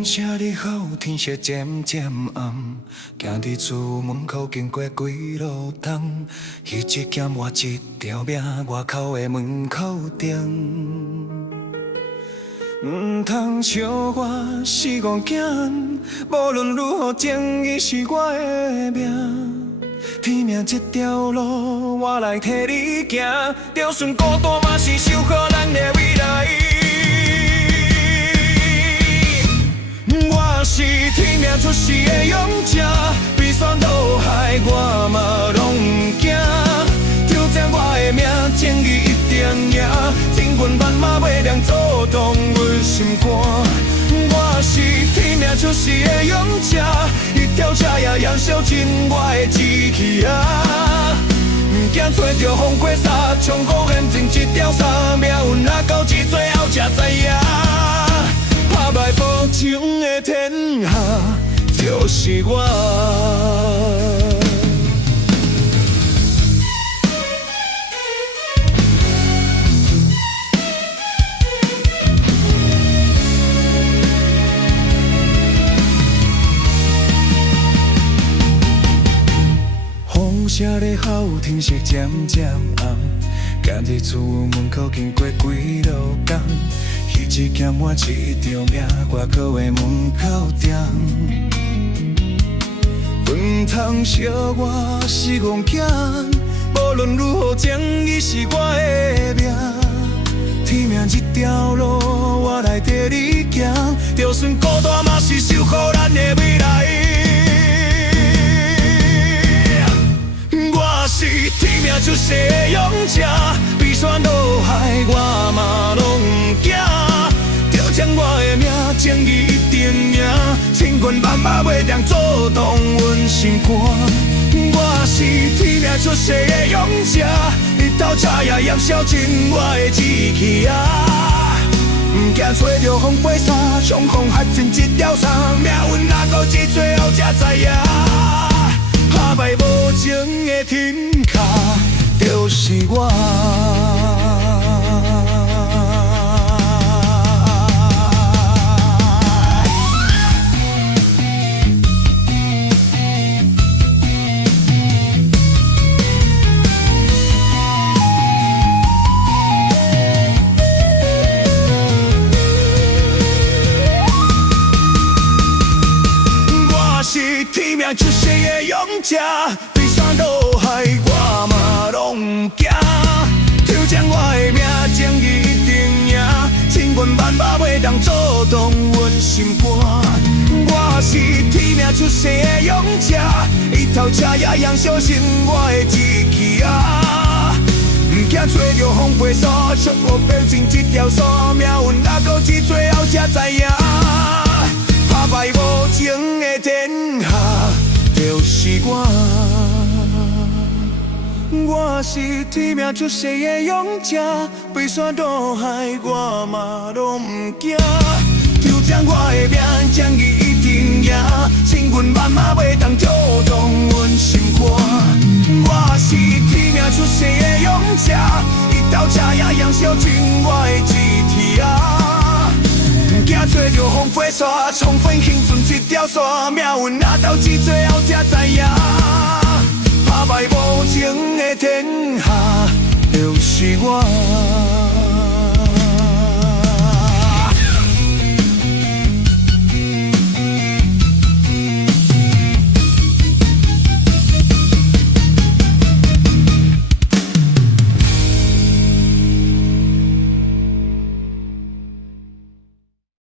风声日后，天色渐渐暗，行伫厝门口经过几路冬，彼一剑我一条命，外口的门口顶。唔通笑我是戆囝，无论如何，正义是我的命。天命这条路，我来替你行，就算孤单，嘛是守护咱的未来。我是天命出世的勇者，悲酸倒海我嘛拢唔惊。挑战我的命，正义一定赢。千军万马袂当阻挡阮心肝。我是天命出世的勇者，一条车也燃烧尽我的志气啊！唔惊找着风过沙，冲锋陷阵一条沙，命运若到至最后才知影。拍败无情的天下，就是我。风声在吼，天色渐渐暗，行伫厝门口经过几路工。一剑我一条命，外口的门口顶。唔通笑我是戆囝，无论如何，正义是我的命。天命这条路，我来替你行，就算孤单，嘛是守护咱的未来。我是天命出世的勇者，悲酸倒海我嘛拢唔惊。挑战我的命，正义一定赢。千军万马袂当阻挡阮心肝。我是天命出世的勇者，日头赤也燃烧尽我的志气啊！唔惊找着风飞沙，冲锋陷阵一条沙，命运若到至最后才知影。打败无情的天下，就是我。天命出世的勇者，悲酸倒海我嘛拢唔惊。挑战我的命，正义一定赢。千军万马袂当阻挡阮心肝。我是天命出世的勇者，一头车也燃烧尽我的志气啊！唔惊找着风飞沙，冲锋陷阵一条沙，命运若到至最后才知影。打败无情的天下，就是我。我是天命出世的勇者，悲酸倒海我嘛拢唔惊。挑战我的命，正义一定赢。千军万马袂当挑动阮心肝。我是天命出世的勇者，一头车也燃烧尽我的志气啊！惊找着风飞沙，冲锋陷阵一条沙，命运若到至最后才知影。打败无情的天下，就是我。